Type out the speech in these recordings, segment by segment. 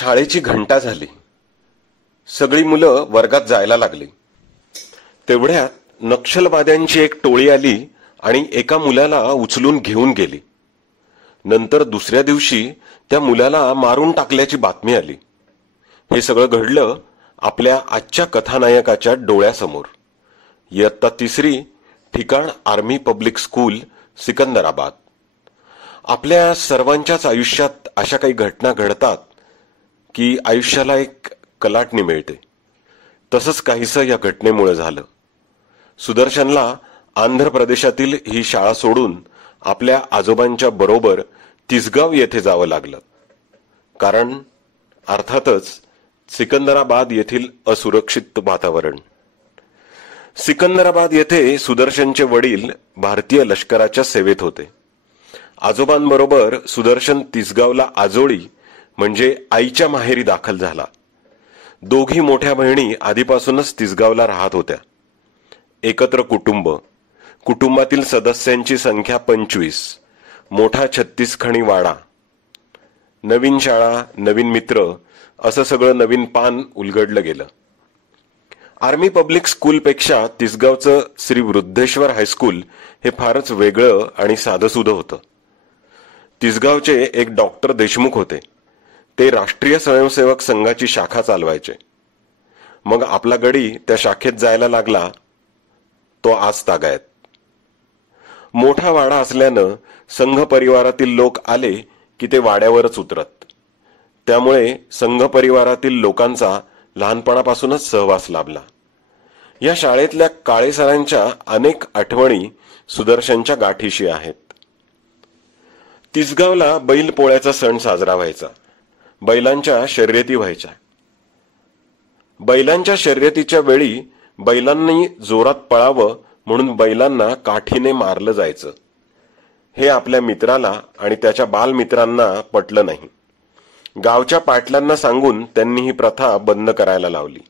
शाळेची घंटा झाली. सगळी मुलं वर्गात जायला लागली. तेवढ्यात नक्षलवाद्यांची एक टोळी आली आणि एका मुलाला उचलून घेऊन गेली. नंतर दुसऱ्या दिवशी त्या मुलाला मारून टाकल्याची बातमी आली. हे सगळं घडलं आपल्या आजच्या कथानायकाच्या डोळ्यासमोर. इयत्ता 3री, ठिकाण आर्मी पब्लिक स्कूल, सिकंदराबाद. आपल्या सर्वांच्याच आयुष्यात अशा काही घटना घडतात की आयुष्याला एक कलाटणी मिळते. तसंच काहीसं या घटनेमुळे झालं. सुदर्शनला आंध्र प्रदेशातील ही शाळा सोडून आपल्या आजोबांच्या बरोबर तिसगाव येथे जावं लागलं. कारण अर्थातच सिकंदराबाद येथील असुरक्षित वातावरण. सिकंदराबाद येथे सुदर्शनचे वडील भारतीय लष्कराच्या सेवेत होते. आजोबांबरोबर सुदर्शन तिसगावला आजोळी म्हणजे आईच्या माहेरी दाखल झाला. दोघी मोठ्या बहिणी आधीपासूनच तिसगावला राहत होत्या. एकत्र कुटुंब, कुटुंबातील सदस्यांची संख्या 25, मोठा 36 खणी वाडा, नवीन शाळा, नवीन मित्र, असं सगळं नवीन पान उलगडलं गेलं. आर्मी पब्लिक स्कूलपेक्षा तिसगावचं श्री वृद्धेश्वर हायस्कूल हे फारच वेगळं आणि साधंसुधं होतं. तिसगावचे एक डॉक्टर देशमुख होते. ते राष्ट्रीय स्वयंसेवक संघाची शाखा चालवायचे. मग आपला गडी त्या शाखेत जायला लागला तो आज तागायत. मोठा वाडा असल्यानं संघ परिवारातील लोक आले की ते वाड्यावरच उतरत. त्यामुळे संघ परिवारातील लोकांचा लहानपणापासूनच सहवास लाभला. या शाळेतल्या काळे सरांच्या अनेक आठवणी सुदर्शनच्या गाठीशी आहेत. तिसगावला बैल पोळ्याचा सण साजरा व्हायचा. बैलांच्या शर्यती व्हायच्या. बैलांच्या शर्यतीच्या वेळी बैलांनी जोरात पळावं म्हणून बैलांना काठीने मारलं जायचं. हे आपल्या मित्राला आणि त्याच्या बालमित्रांना पटलं नाही. गावच्या पाटलांना सांगून त्यांनी ही प्रथा बंद करायला लावली.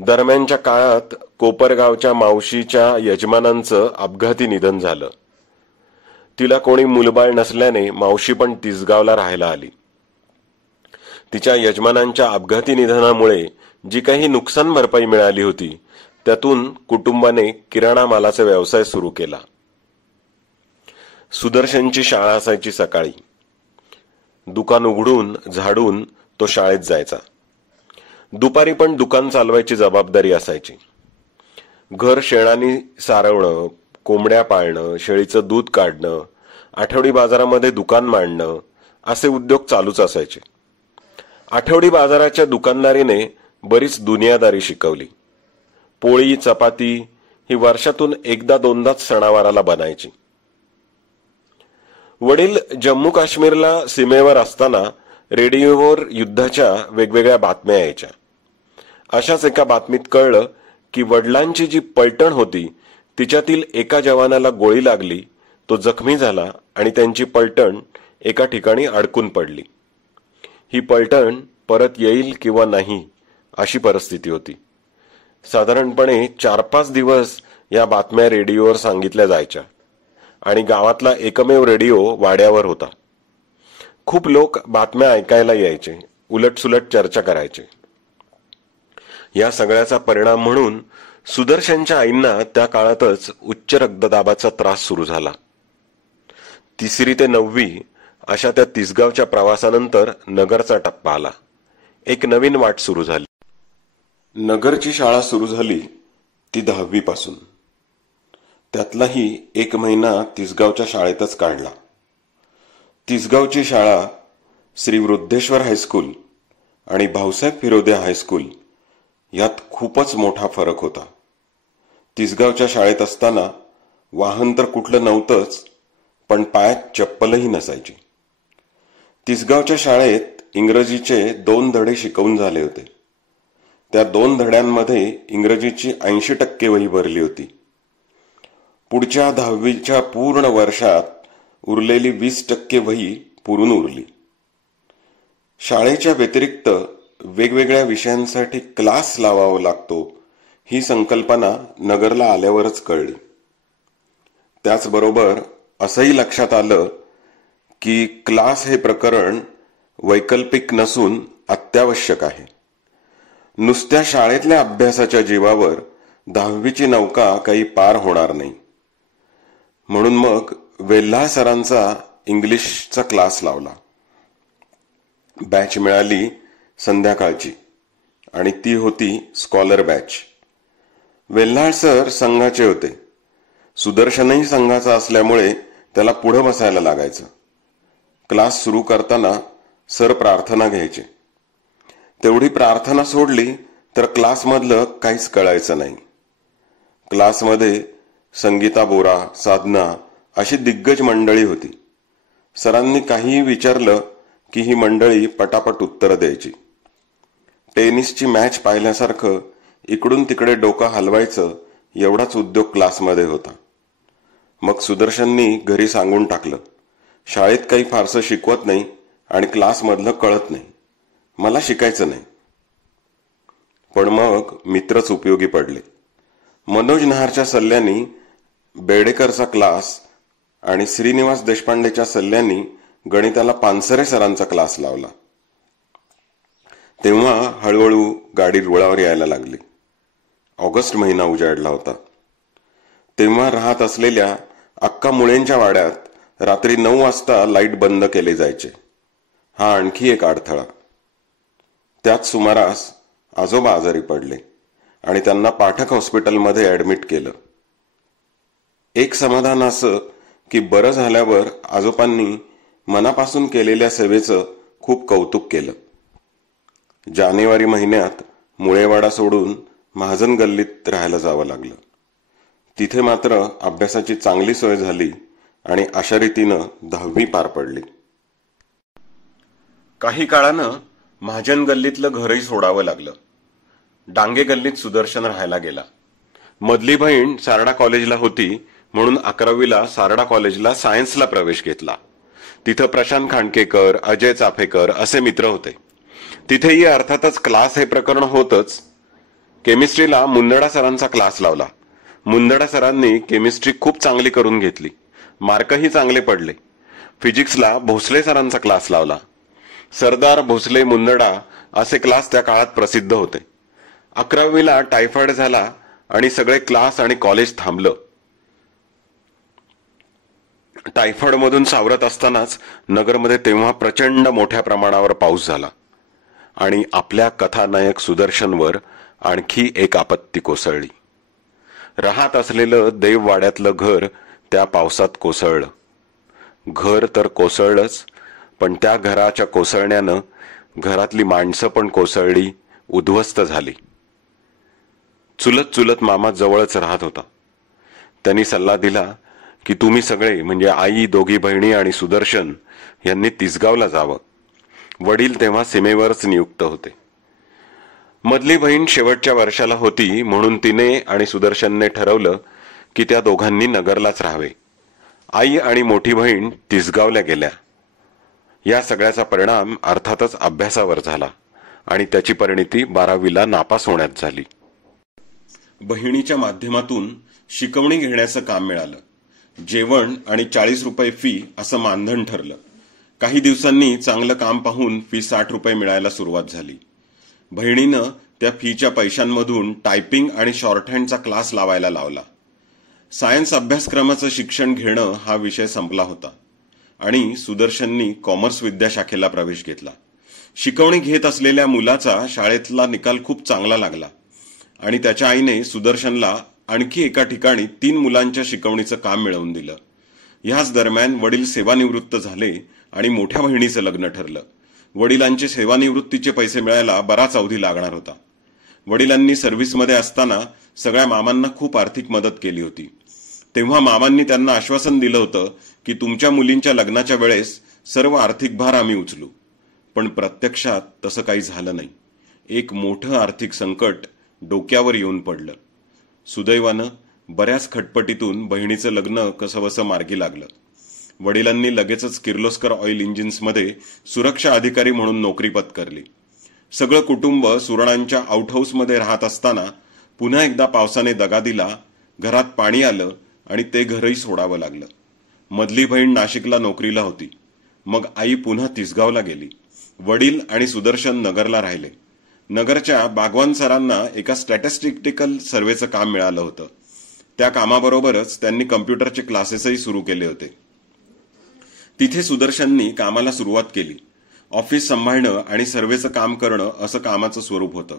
दरम्यानच्या काळात कोपरगावच्या मावशीच्या यजमानांचं अपघाती निधन झालं. तिला कोणी मुलबाळ नसल्याने मावशी पण तिसगावला राहायला आली. तिच्या यजमानांच्या अपघाती निधनामुळे जी काही नुकसान भरपाई मिळाली होती त्यातून कुटुंबाने किराणा मालाचा व्यवसाय सुरू केला. सुदर्शनची शाळा असायची सकाळी. दुकान उघडून झाडून तो शाळेत जायचा. दुपारी पण दुकान चालवायची जबाबदारी असायची. घर शेणाने सारवणं, कोंबड्या पाळणं, शेळीचं दूध काढणं, आठवडी बाजारामध्ये दुकान मांडणं असे उद्योग चालूच असायचे. आठवडी बाजाराच्या दुकानदारीने बरीच दुनियादारी शिकवली. पोळी चपाती ही वर्षातून एकदा दोनदाच सणावाराला बनायची. वडील जम्मू काश्मीरला सीमेवर असताना रेडिओवर युद्धाच्या वेगवेगळ्या बातम्या यायच्या. अशाच एका बातमीत कळलं की वडिलांची जी पलटण होती तिच्यातील एका जवानाला गोळी लागली. तो जखमी झाला आणि त्यांची पलटण एका ठिकाणी अडकून पडली. ही पलटण परत येईल किंवा नाही अशी परिस्थिती होती. साधारणपणे 4-5 दिवस या बातम्या रेडिओवर सांगितल्या जायच्या आणि गावातला एकमेव रेडिओ वाड्यावर होता. खूप लोक बातम्या ऐकायला यायचे, उलटसुलट चर्चा करायचे. या सगळ्याचा परिणाम म्हणून सुदर्शनच्या आईंना त्या काळातच उच्च रक्तदाबाचा त्रास सुरू झाला. 3री ते 9वी अशा त्या तिसगावच्या प्रवासानंतर नगरचा टप्पा आला. एक नवीन वाट सुरू झाली. नगरची शाळा सुरू झाली ती 10वी पासून. त्यातलाही 1 महिना तिसगावच्या शाळेतच काढला. तिसगावची शाळा श्री वृद्धेश्वर हायस्कूल आणि भाऊसाहेब फिरोदे हायस्कूल यात खूपच मोठा फरक होता. तिसगावच्या शाळेत असताना वाहन तर कुठलं नव्हतंच, पण पायात चप्पलही नसायची. तिसगावच्या शाळेत इंग्रजीचे 2 धडे शिकवून झाले होते. त्या 2 धड्यांमध्ये इंग्रजीची 80% वही भरली होती. पुढच्या 10वीच्या पूर्ण वर्षात उरलेली 20% वही पुरून उरली. शाळेच्या व्यतिरिक्त वेगवेगळ्या विषयांसाठी क्लास लावावा लागतो ही संकल्पना नगरला आल्यावरच कळली. त्याचबरोबर असंही लक्षात आलं की क्लास हे प्रकरण वैकल्पिक नसून अत्यावश्यक आहे. नुसत्या शाळेतल्या अभ्यासाच्या जीवावर 10वीची नौका काही पार होणार नाही. म्हणून मग वेल्हा सरांचा इंग्लिशचा क्लास लावला. बॅच मिळाली संध्याकाळची आणि ती होती स्कॉलर बॅच. वेल्हाळ सर संघाचे होते. सुदर्शनही संघाचा असल्यामुळे त्याला पुढे बसायला लागायचं. क्लास सुरू करताना सर प्रार्थना घ्यायचे. तेवढी प्रार्थना सोडली तर क्लासमधलं काहीच कळायचं नाही. क्लासमध्ये संगीता बोरा, साधना अशी दिग्गज मंडळी होती. सरांनी काहीही विचारलं की ही मंडळी पटापट उत्तरं द्यायची. टेनिसची मॅच पाहिल्यासारखं इकडून तिकडे डोकं हलवायचं एवढाच उद्योग क्लासमध्ये होता. मग सुदर्शननी घरी सांगून टाकलं, शाळेत काही फारसं शिकवत नाही आणि क्लासमधलं कळत नाही, मला शिकायचं नाही. पण मग मित्रच उपयोगी पडले. मनोज नहारच्या सल्ल्यानी बेडेकरचा क्लास आणि श्रीनिवास देशपांडेच्या सल्ल्यानी गणिताला पानसरे सरांचा क्लास लावला. तेव्हा हळूहळू गाडी रुळावर यायला लागली. ऑगस्ट महिना उजाडला होता. तेव्हा राहत असलेल्या अक्का मुळेंच्या वाड्यात रात्री 9 वाजता लाईट बंद केले जायचे. हा आणखी एक अडथळा. त्याच सुमारास आजोबा आजारी पडले आणि त्यांना पाठक हॉस्पिटलमध्ये ऍडमिट केलं. एक समाधान असं की बरं झाल्यावर आजोबांनी मनापासून केलेल्या सेवेचं खूप कौतुक केलं. जानेवारी महिन्यात मुळेवाडा सोडून महाजन गल्लीत राहायला जावं लागलं. तिथे मात्र अभ्यासाची चांगली सोय झाली आणि अशा रीतीनं 10वी पार पडली. काही काळानं महाजन गल्लीतलं घरही सोडावं लागलं. डांगे गल्लीत सुदर्शन राहायला गेला. मधली बहीण सारडा कॉलेजला होती म्हणून 11वीला सारडा कॉलेजला सायन्सला प्रवेश घेतला. तिथं प्रशांत खांडकेकर, अजय चाफेकर असे मित्र होते. तिथेही अर्थातच क्लास हे प्रकरण होतच. केमिस्ट्रीला मुंदडा सरांचा क्लास लावला. मुंदडा सरांनी केमिस्ट्री खूप चांगली करून घेतली. मार्कही चांगले पडले. फिजिक्सला भोसले सरांचा क्लास लावला. सरदार, भोसले, मुंदडा असे क्लास त्या काळात प्रसिद्ध होते. 11वीला टायफॉइड झाला आणि सगळे क्लास आणि कॉलेज थांबलं. टायफॉइड मधून सावरत असतानाच नगरमध्ये तेव्हा प्रचंड मोठ्या प्रमाणावर पाऊस झाला आणि आपल्या कथानायक सुदर्शनवर आणखी एक आपत्ती कोसळली. राहत असलेलं देववाड्यातलं घर त्या पावसात कोसळलं. घर तर कोसळलंच, पण त्या घराच्या कोसळण्यानं घरातली माणसं पण कोसळली, उद्ध्वस्त झाली. चुलत चुलत मामा जवळच राहत होता. त्यांनी सल्ला दिला की तुम्ही सगळे म्हणजे आई, दोघी बहिणी आणि सुदर्शन यांनी तिसगावला जावं. वडील तेव्हा सीमेवरच नियुक्त होते. मधली बहीण शेवटच्या वर्षाला होती म्हणून तिने आणि सुदर्शनने ठरवलं की त्या दोघांनी नगरलाच राहावे. आई आणि मोठी बहीण तिसगावला गेल्या. या सगळ्याचा परिणाम अर्थातच अभ्यासावर झाला आणि त्याची परिणिती 12वीला नापास होण्यात झाली. बहिणीच्या माध्यमातून शिकवणी घेण्याचं काम मिळालं. जेवण आणि 40 रुपये फी असं मानधन ठरलं. काही दिवसांनी चांगलं काम पाहून फी 60 रुपये मिळायला सुरुवात झाली. बहिणीनं त्या फीच्या पैशांमधून टायपिंग आणि शॉर्टहँडचा क्लास लावायला लावला. सायन्स अभ्यासक्रमाचं शिक्षण घेणं हा विषय संपला होता आणि सुदर्शननी कॉमर्स विद्याशाखेला प्रवेश घेतला. शिकवणी घेत असलेल्या मुलाचा शाळेतला निकाल खूप चांगला लागला आणि त्याच्या आईने सुदर्शनला आणखी एका ठिकाणी 3 मुलांच्या शिकवणीचं काम मिळवून दिलं. ह्याच दरम्यान वडील सेवानिवृत्त झाले आणि मोठ्या बहिणीचं लग्न ठरलं. वडिलांचे सेवानिवृत्तीचे पैसे मिळायला बराच अवधी लागणार होता. वडिलांनी सर्व्हिसमध्ये असताना सगळ्या मामांना खूप आर्थिक मदत केली होती. तेव्हा मामांनी त्यांना आश्वासन दिलं होतं की तुमच्या मुलींच्या लग्नाच्या वेळेस सर्व आर्थिक भार आम्ही उचलू. पण प्रत्यक्षात तसं काही झालं नाही. एक मोठं आर्थिक संकट डोक्यावर येऊन पडलं. सुदैवानं बऱ्याच खटपटीतून बहिणीचं लग्न कसंबसं मार्गी लागलं. वडिलांनी लगेचच किर्लोस्कर ऑइल इंजिन्समध्ये सुरक्षा अधिकारी म्हणून नोकरी पत्करली. सगळं कुटुंब सुरणांच्या आउटहाऊसमध्ये राहत असताना पुन्हा एकदा पावसाने दगा दिला. घरात पाणी आलं आणि ते घरही सोडावं लागलं. मधली बहीण नाशिकला नोकरीला होती. मग आई पुन्हा तिसगावला गेली. वडील आणि सुदर्शन नगरला राहिले. नगरच्या बागवान सरांना एका स्टॅटिस्टिकल सर्व्हेचं काम मिळालं होतं. त्या कामाबरोबरच त्यांनी कम्प्युटरचे क्लासेसही सुरू केले होते. तिथे सुदर्शननी कामाला सुरुवात केली. ऑफिस सांभाळणं आणि सर्व्हेचं काम करणं असं कामाचं स्वरूप होतं.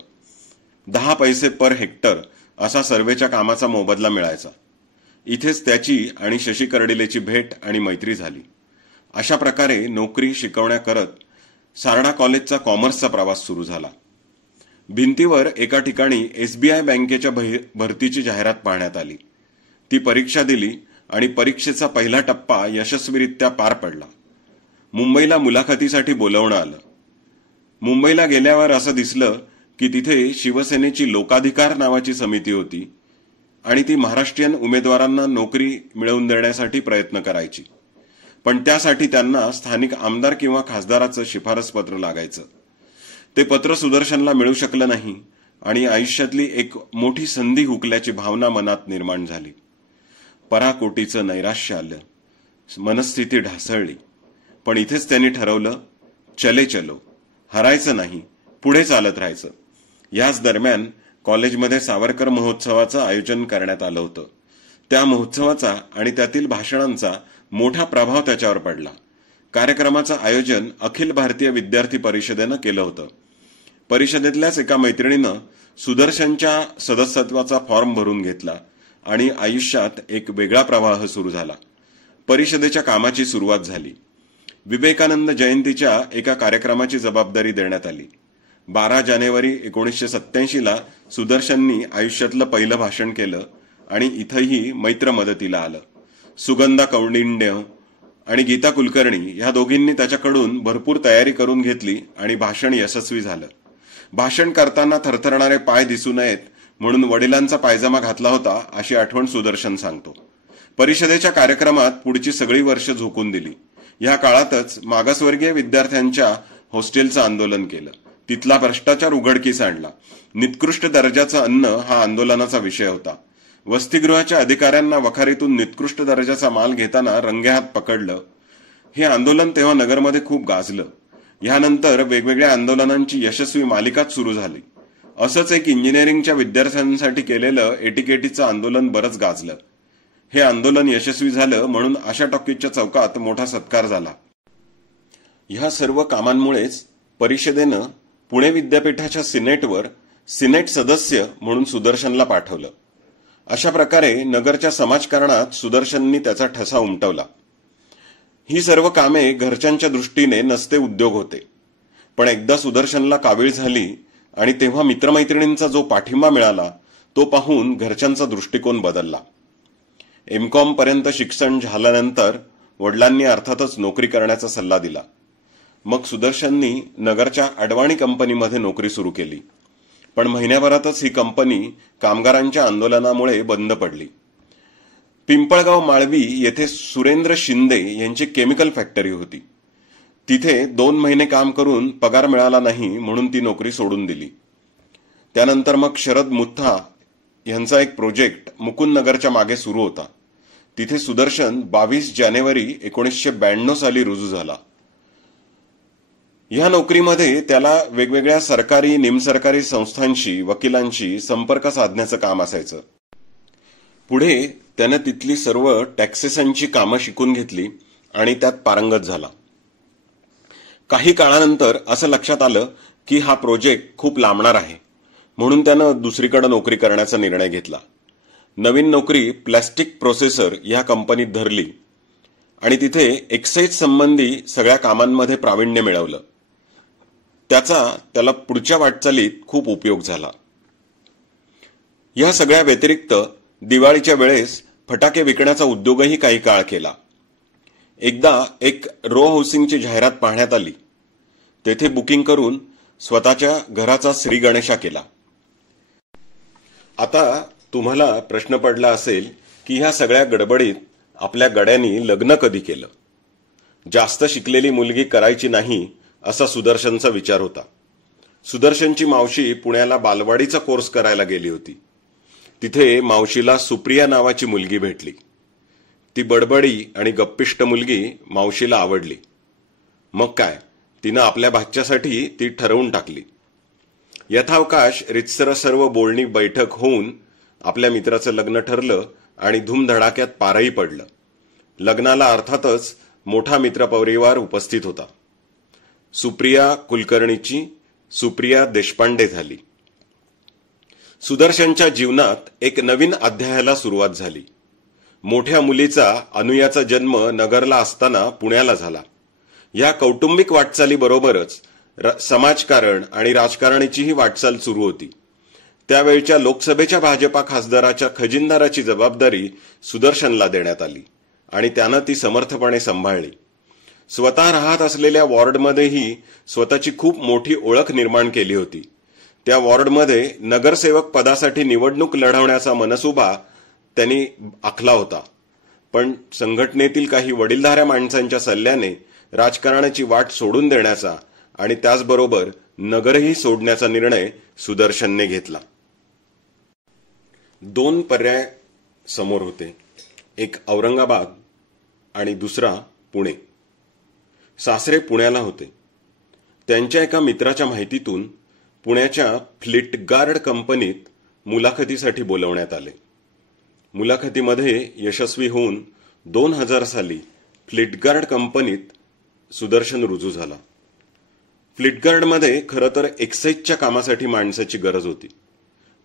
10 पैसे पर हेक्टर असा सर्व्हेच्या कामाचा मोबदला मिळायचा. इथेच त्याची आणि शशी कर्डिलेची भेट आणि मैत्री झाली. अशा प्रकारे नोकरी शिकवण्या करत सारडा कॉलेजचा कॉमर्सचा प्रवास सुरू झाला. भिंतीवर एका ठिकाणी SBI बँकेच्या भरतीची जाहिरात पाहण्यात आली. ती परीक्षा दिली आणि परीक्षेचा पहिला टप्पा यशस्वीरित्या पार पडला. मुंबईला मुलाखतीसाठी बोलवणं आलं. मुंबईला गेल्यावर असं दिसलं की तिथे शिवसेनेची लोकाधिकार नावाची समिती होती आणि ती महाराष्ट्रीयन उमेदवारांना नोकरी मिळवून देण्यासाठी प्रयत्न करायची. पण त्यासाठी त्यांना स्थानिक आमदार किंवा खासदाराचं शिफारस पत्र लागायचं. ते पत्र सुदर्शनला मिळू शकलं नाही आणि आयुष्यातली एक मोठी संधी हुकल्याची भावना मनात निर्माण झाली. पराकोटीचं नैराश्य आलं. मनस्थिती ढासळली. पण इथेच त्यांनी ठरवलं, चले चलो, हरायचं नाही, पुढे चालत राहायचं. याच दरम्यान कॉलेजमध्ये सावरकर महोत्सवाचं आयोजन करण्यात आलं होतं. त्या महोत्सवाचा आणि त्यातील भाषणांचा मोठा प्रभाव त्याच्यावर पडला. कार्यक्रमाचं आयोजन अखिल भारतीय विद्यार्थी परिषदेनं केलं होतं. परिषदेतल्याच एका मैत्रिणीनं सुदर्शनच्या सदस्यत्वाचा फॉर्म भरून घेतला आणि आयुष्यात एक वेगळा प्रवाह सुरू झाला. परिषदेच्या कामाची सुरुवात झाली. विवेकानंद जयंतीच्या एका कार्यक्रमाची जबाबदारी देण्यात आली. 12 जानेवारी 1987ला सुदर्शननी आयुष्यातलं पहिलं भाषण केलं आणि इथंही मैत्र मदतीला आलं. सुगंधा कौंडिण्य आणि गीता कुलकर्णी या दोघींनी त्याच्याकडून भरपूर तयारी करून घेतली आणि भाषण यशस्वी झालं. भाषण करताना थरथरणारे पाय दिसू नयेत म्हणून वडिलांचा पायजामा घातला होता अशी आठवण सुदर्शन सांगतो. परिषदेच्या कार्यक्रमात पुढची सगळी वर्ष झोकून दिली. या काळातच मागासवर्गीय विद्यार्थ्यांच्या हॉस्टेलचं आंदोलन केलं. तिथला भ्रष्टाचार उघडकीस आणला. निकृष्ट दर्जाचं अन्न हा आंदोलनाचा विषय होता. वसतिगृहाच्या अधिकाऱ्यांना वखारीतून निकृष्ट दर्जाचा माल घेताना रंगेहात पकडलं. हे आंदोलन तेव्हा नगरमध्ये खूप गाजलं. यानंतर वेगवेगळ्या आंदोलनांची यशस्वी मालिकाच सुरू झाली. असंच एक इंजिनिअरिंगच्या विद्यार्थ्यांसाठी केलेलं एटीकेटीचं आंदोलन बरंच गाजलं. हे आंदोलन यशस्वी झालं म्हणून आशा टॉकीजच्या चौकात मोठा सत्कार झाला. ह्या सर्व कामांमुळेच परिषदेनं पुणे विद्यापीठाच्या सिनेटवर सिनेट सदस्य म्हणून सुदर्शनला पाठवलं. अशा प्रकारे नगरच्या समाजकारणात सुदर्शननी त्याचा ठसा उमटवला. ही सर्व कामे घरच्यांच्या दृष्टीने नसते उद्योग होते. पण एकदा सुदर्शनला कावीळ झाली आणि तेव्हा मित्रमैत्रिणींचा जो पाठिंबा मिळाला तो पाहून घरच्यांचा दृष्टिकोन बदलला. MCOM पर्यंत शिक्षण झाल्यानंतर वडिलांनी अर्थातच नोकरी करण्याचा सल्ला दिला. मग सुदर्शननी नगरच्या अडवाणी कंपनीमध्ये नोकरी सुरू केली. पण महिन्याभरातच ही कंपनी कामगारांच्या आंदोलनामुळे बंद पडली. पिंपळगाव माळवी येथे सुरेंद्र शिंदे यांची केमिकल फॅक्टरी होती. तिथे 2 महिने काम करून पगार मिळाला नाही म्हणून ती नोकरी सोडून दिली. त्यानंतर मग शरद मुथा यांचा एक प्रोजेक्ट मुकुंद नगरच्या मागे सुरू होता. तिथे सुदर्शन 22 जानेवारी 1992 साली रुजू झाला. या नोकरीमध्ये त्याला वेगवेगळ्या सरकारी निमसरकारी संस्थांशी वकिलांशी संपर्क साधण्याचं काम असायचं. पुढे त्याने तिथली सर्व टॅक्सेशनची कामं शिकून घेतली आणि त्यात पारंगत झाला. काही काळानंतर असं लक्षात आलं की हा प्रोजेक्ट खूप लांबणार आहे म्हणून त्यानं दुसरीकडे नोकरी करण्याचा निर्णय घेतला. नवीन नोकरी प्लॅस्टिक प्रोसेसर या कंपनीत धरली आणि तिथे एक्साईज संबंधी सगळ्या कामांमध्ये प्रावीण्य मिळवलं. त्याचा त्याला पुढच्या वाटचालीत खूप उपयोग झाला. या सगळ्या व्यतिरिक्त दिवाळीच्या वेळेस फटाके विकण्याचा उद्योगही काही काळ केला. एकदा एक रो हाऊसिंगची जाहिरात पाहण्यात आली. तेथे बुकिंग करून स्वतःच्या घराचा श्री गणेशा केला. आता तुम्हाला प्रश्न पडला असेल की ह्या सगळ्या गडबडीत आपल्या गड्यांनी लग्न कधी केलं. जास्त शिकलेली मुलगी करायची नाही असा सुदर्शनचा विचार होता. सुदर्शनची मावशी पुण्याला बालवाडीचा कोर्स करायला गेली होती. तिथे मावशीला सुप्रिया नावाची मुलगी भेटली. ती बडबडी आणि गप्पिष्ट मुलगी मावशीला आवडली. मग काय, तिनं आपल्या भाच्यासाठी ती ठरवून टाकली. यथावकाश रितसर सर्व बोलणी बैठक होऊन आपल्या मित्राचं लग्न ठरलं आणि धूमधडाक्यात पारही पडलं. लग्नाला अर्थातच मोठा मित्रपरिवार उपस्थित होता. सुप्रिया कुलकर्णीची सुप्रिया देशपांडे झाली. सुदर्शनच्या जीवनात एक नवीन अध्यायाला सुरुवात झाली. मोठ्या मुलीचा अनुयाचा जन्म नगरला असताना पुण्याला झाला. या कौटुंबिक वाटचालीबरोबरच समाजकारण आणि राजकारणाचीही वाटचाल सुरू होती. त्यावेळच्या लोकसभेच्या भाजपा खासदाराच्या खजिनदाराची जबाबदारी सुदर्शनला देण्यात आली आणि त्यानं ती समर्थपणे सांभाळली. स्वतः राहत असलेल्या वॉर्डमध्येही स्वतःची खूप मोठी ओळख निर्माण केली होती. त्या वॉर्डमध्ये नगरसेवक पदासाठी निवडणूक लढवण्याचा मनसुबा त्यांनी आखला होता. पण संघटनेतील काही वडीलधाऱ्या माणसांच्या सल्ल्याने राजकारणाची वाट सोडून देण्याचा आणि त्याचबरोबर नगरही सोडण्याचा निर्णय सुदर्शनने घेतला. 2 पर्याय समोर होते. एक औरंगाबाद आणि दुसरा पुणे. सासरे पुण्याला होते. त्यांच्या एका मित्राच्या माहितीतून पुण्याच्या फ्लिटगार्ड कंपनीत मुलाखतीसाठी बोलवण्यात आले. मुलाखतीमध्ये यशस्वी होऊन 2000 साली फ्लिटगार्ड कंपनीत सुदर्शन रुजू झाला. फ्लिटगार्डमध्ये खरं तर एक्साईजच्या कामासाठी माणसाची गरज होती,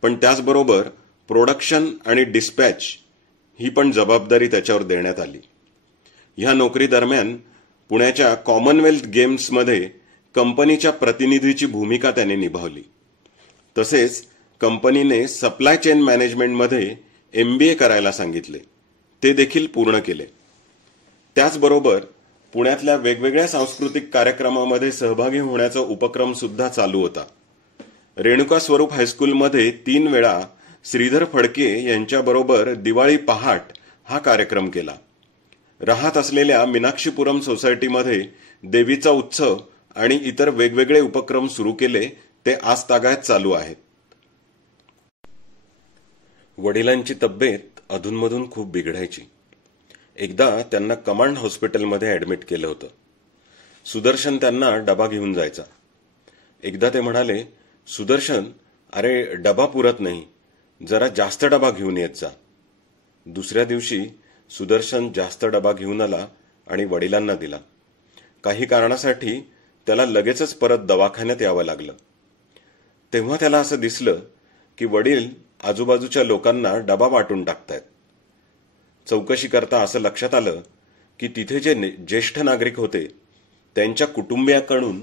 पण त्याचबरोबर प्रोडक्शन आणि डिस्पॅच ही पण जबाबदारी त्याच्यावर देण्यात आली. ह्या नोकरी दरम्यान पुण्याच्या कॉमनवेल्थ गेम्समध्ये कंपनीच्या प्रतिनिधीची भूमिका त्याने निभावली. तसेच कंपनीने सप्लाय चेन मॅनेजमेंटमध्ये MBA करायला सांगितले, ते देखील पूर्ण केले. त्याचबरोबर पुण्यातल्या वेगवेगळ्या सांस्कृतिक कार्यक्रमामध्ये सहभागी होण्याचा उपक्रम सुद्धा चालू होता. रेणुका स्वरूप हायस्कूलमध्ये 3 वेळा श्रीधर फडके यांच्याबरोबर दिवाळी पहाट हा कार्यक्रम केला. राहत असलेल्या मीनाक्षीपुरम सोसायटीमध्ये देवीचा उत्सव आणि इतर वेगवेगळे उपक्रम सुरू केले, ते आजतागायत चालू आहेत. वडिलांची तब्येत अधूनमधून खूप बिघडायची. एकदा त्यांना कमांड हॉस्पिटलमध्ये ऍडमिट केलं होतं. सुदर्शन त्यांना डबा घेऊन जायचा. एकदा ते म्हणाले, सुदर्शन, अरे डबा पुरत नाही, जरा जास्त डबा घेऊन येत जा. दुसऱ्या दिवशी सुदर्शन जास्त डबा घेऊन आला आणि वडिलांना दिला. काही कारणासाठी त्याला लगेचच परत दवाखान्यात यावं लागलं. तेव्हा त्याला असं दिसलं की वडील आजूबाजूच्या लोकांना डबा वाटून टाकतायत. चौकशी करता असं लक्षात आलं की तिथे जे ज्येष्ठ नागरिक होते त्यांच्या कुटुंबियाकडून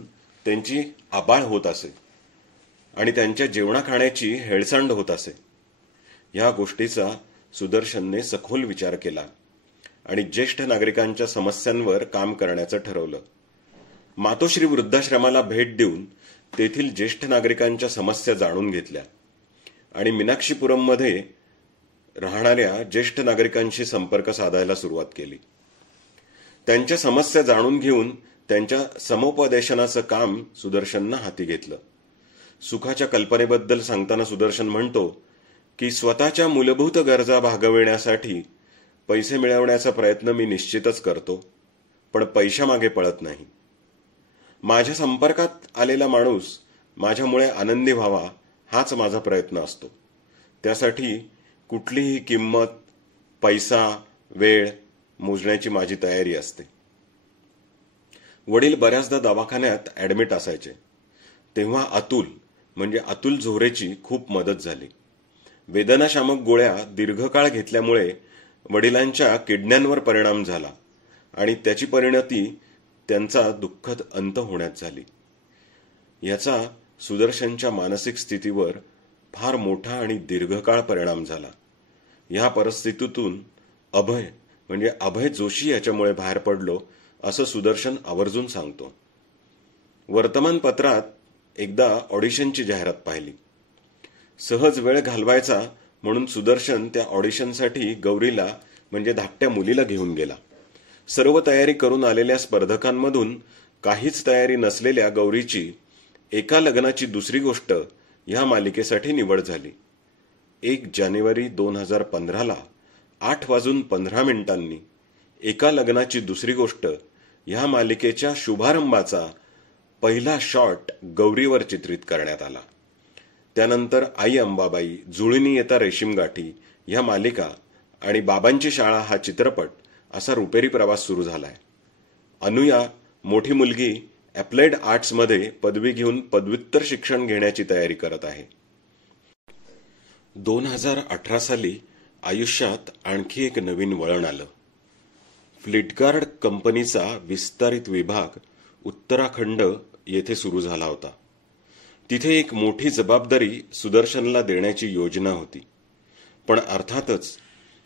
त्यांची आबाळ होत असे आणि त्यांच्या जेवणा खाण्याची हेळसांड होत असे. ह्या गोष्टीचा सुदर्शनने सखोल विचार केला आणि ज्येष्ठ नागरिकांच्या समस्यांवर काम करण्याचं ठरवलं. मातोश्री वृद्धाश्रमाला भेट देऊन तेथील ज्येष्ठ नागरिकांच्या समस्या जाणून घेतल्या आणि मीनाक्षीपुरममध्ये राहणाऱ्या ज्येष्ठ नागरिकांशी संपर्क साधायला सुरुवात केली. त्यांच्या समस्या जाणून घेऊन त्यांच्या समुपदेशनाचं काम सुदर्शननं हाती घेतलं. सुखाच्या कल्पनेबद्दल सांगताना सुदर्शन म्हणतो की स्वतःच्या मूलभूत गरजा भागविण्यासाठी पैसे मिळवण्याचा प्रयत्न मी निश्चितच करतो, पण पैशामागे पळत नाही. माझ्या संपर्कात आलेला माणूस माझ्यामुळे आनंदी व्हावा हाच माझा प्रयत्न असतो. त्यासाठी कुठलीही किंमत, पैसा, वेळ मोजण्याची माझी तयारी असते. वडील बऱ्याचदा दवाखान्यात ऍडमिट असायचे. तेव्हा अतुल झोरेची खूप मदत झाली. वेदनाशामक गोळ्या दीर्घकाळ घेतल्यामुळे वडिलांच्या किडण्यांवर परिणाम झाला आणि त्याची परिणती त्यांचा दुःखद अंत होण्यात झाली. याचा सुदर्शनच्या मानसिक स्थितीवर फार मोठा आणि दीर्घकाळ परिणाम झाला. या परिस्थितीतून अभय जोशी याच्यामुळे बाहेर पडलो असं सुदर्शन आवर्जून सांगतो. वर्तमानपत्रात एकदा ऑडिशनची जाहिरात पाहिली. सहज वेळ घालवायचा म्हणून सुदर्शन त्या ऑडिशनसाठी गौरीला म्हणजे धाकट्या मुलीला घेऊन गेला. सर्व तयारी करून आलेल्या स्पर्धकांमधून काहीच तयारी नसलेल्या गौरीची एका लग्नाची दुसरी गोष्ट ह्या मालिकेसाठी निवड झाली. 1 जानेवारी 2015ला 8:15 एका लग्नाची दुसरी गोष्ट ह्या मालिकेच्या शुभारंभाचा पहिला शॉट गौरीवर चित्रित करण्यात आला. त्यानंतर आई अंबाबाई, जुळणी येता रेशीम गाठी ह्या मालिका आणि बाबांची शाळा हा चित्रपट असा रुपेरी प्रवास सुरू झालाय. अनुया मोठी मुलगी अप्लाइड आर्ट्समध्ये पदवी घेऊन पदव्युत्तर शिक्षण घेण्याची तयारी करत आहे. 2018 साली आयुष्यात आणखी एक नवीन वळण आलं. फ्लिपकार्ट कंपनीचा विस्तारित विभाग उत्तराखंड येथे सुरू झाला होता. तिथे एक मोठी जबाबदारी सुदर्शनला देण्याची योजना होती. पण अर्थातच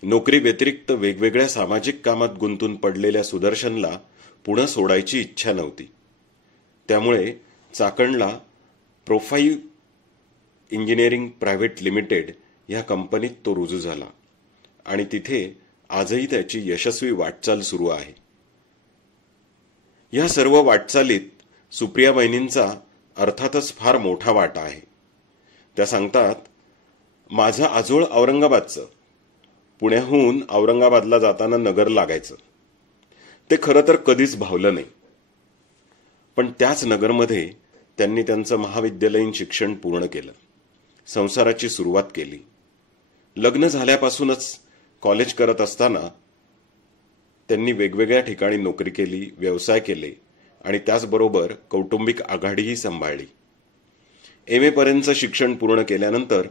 नोकरी व्यतिरिक्त वेगवेगळ्या सामाजिक कामात गुंतून पडलेल्या सुदर्शनला पुणे सोडायची इच्छा नव्हती. त्यामुळे चाकणला प्रोफाइव इंजिनिअरिंग प्रायव्हेट लिमिटेड ह्या कंपनीत तो रुजू झाला आणि तिथे आजही त्याची यशस्वी वाटचाल सुरू आहे. या सर्व वाटचालीत सुप्रिया बहिणींचा अर्थातच फार मोठा वाटा आहे. त्या सांगतात, माझं आजोळ औरंगाबादचं. पुण्याहून औरंगाबादला जाताना नगर लागायचं. ते खरं तर कधीच भावलं नाही. पण त्याच नगरमध्ये त्यांनी त्यांचं महाविद्यालयीन शिक्षण पूर्ण केलं. संसाराची सुरुवात केली. लग्न झाल्यापासूनच कॉलेज करत असताना त्यांनी वेगवेगळ्या ठिकाणी नोकरी केली, व्यवसाय केले आणि त्याचबरोबर कौटुंबिक आघाडीही सांभाळली. MA पर्यंतचं शिक्षण पूर्ण केल्यानंतर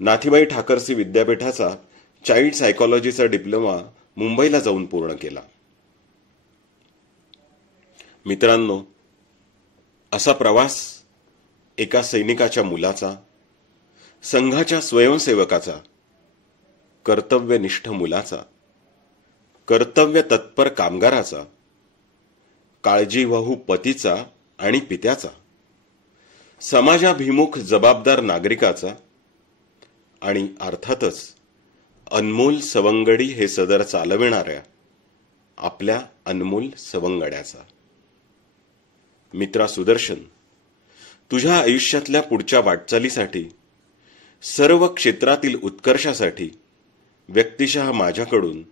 नाथीबाई ठाकरसी विद्यापीठाचा चाइल्ड सायकॉलॉजीचा डिप्लोमा मुंबईला जाऊन पूर्ण केला. मित्रांनो, असा प्रवास एका सैनिकाच्या मुलाचा, संघाच्या स्वयंसेवकाचा, कर्तव्यनिष्ठ मुलाचा, कर्तव्य तत्पर कामगाराचा, काळजीवाहू पतीचा आणि पित्याचा, समाजाभिमुख जबाबदार नागरिकाचा आणि अर्थातच अनमोल सवंगडी हे सदर चालविणाऱ्या आपल्या अनमोल सवंगड्याचा. मित्रा सुदर्शन, तुझ्या आयुष्यातल्या पुढच्या वाटचालीसाठी, सर्व क्षेत्रातील उत्कर्षासाठी व्यक्तिशः माझ्याकडून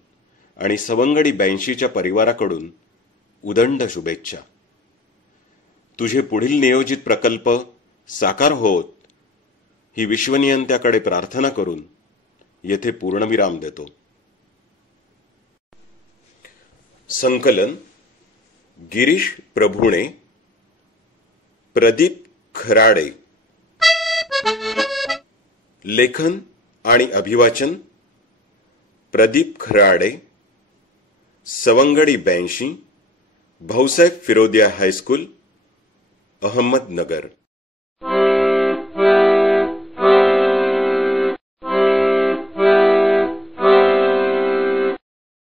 आणि सवंगडी 82च्या परिवाराकडून उदंड शुभेच्छा. तुझे पुढील नियोजित प्रकल्प साकार होत ही विश्वनियंत्याकडे प्रार्थना करून येथे पूर्णविराम देतो. संकलन गिरीश प्रभुणे, प्रदीप खराडे. लेखन आणि अभिवाचन प्रदीप खराडे, सवंगडी 82, भाऊसाहेब फिरोदिया हायस्कूल, अहमदनगर.